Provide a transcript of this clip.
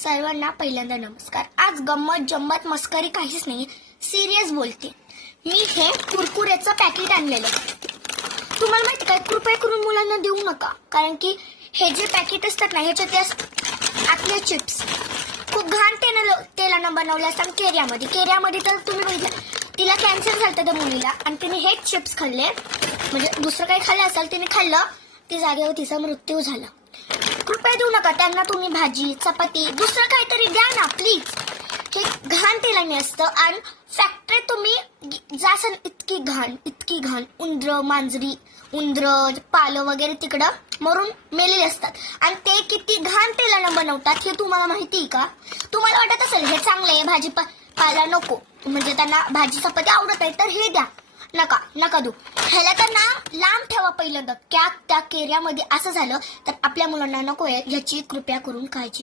सर्वांना पहिल्यांदा नमस्कार। आज गंमत जम्मत मस्करी काहीच नाही, सिरियस बोलते। मी हे कुरकुरेचं पॅकेट आणलेलं। तुम्हाला माहिती काय, कृपया करून मुलांना देऊ नका, कारण की हे जे पॅकेट असतात ना, ह्याच्यात आपले चिप्स खूप घाण तेलानं बनवले असतात। केऱ्यामध्ये तर तुम्ही बघितलं, तिला कॅन्सर झालं त्या मुलीला, आणि तिने हेच चिप्स खाल्ले, म्हणजे दुसरं काही खाल्लं असेल तिने खाल्लं, ती जागेवर तिचा मृत्यू झाला। कृपया देऊ नका त्यांना, तुम्ही भाजी चपाती दुसरं काहीतरी द्या ना प्लीज। हे घाण तेलाने असतं, आणि फॅक्टरी तुम्ही जासन इतकी घाण उंदर पालं वगैरे तिकडं मरून मेलेले असतात, आणि ते किती घाण तेलानं बनवतात हे तुम्हाला माहिती का? तुम्हाला वाटत असेल हे चांगलं आहे, भाजीपाला नको, म्हणजे त्यांना भाजी चपाती आवडत आहे तर हे द्या, नका देऊ ह्याला। तर लांब ठेवा पहिल्यांदा। त्या केऱ्यामध्ये असं झालं तर आपल्या मुलांना नको आहे, याची कृपया करून काळजी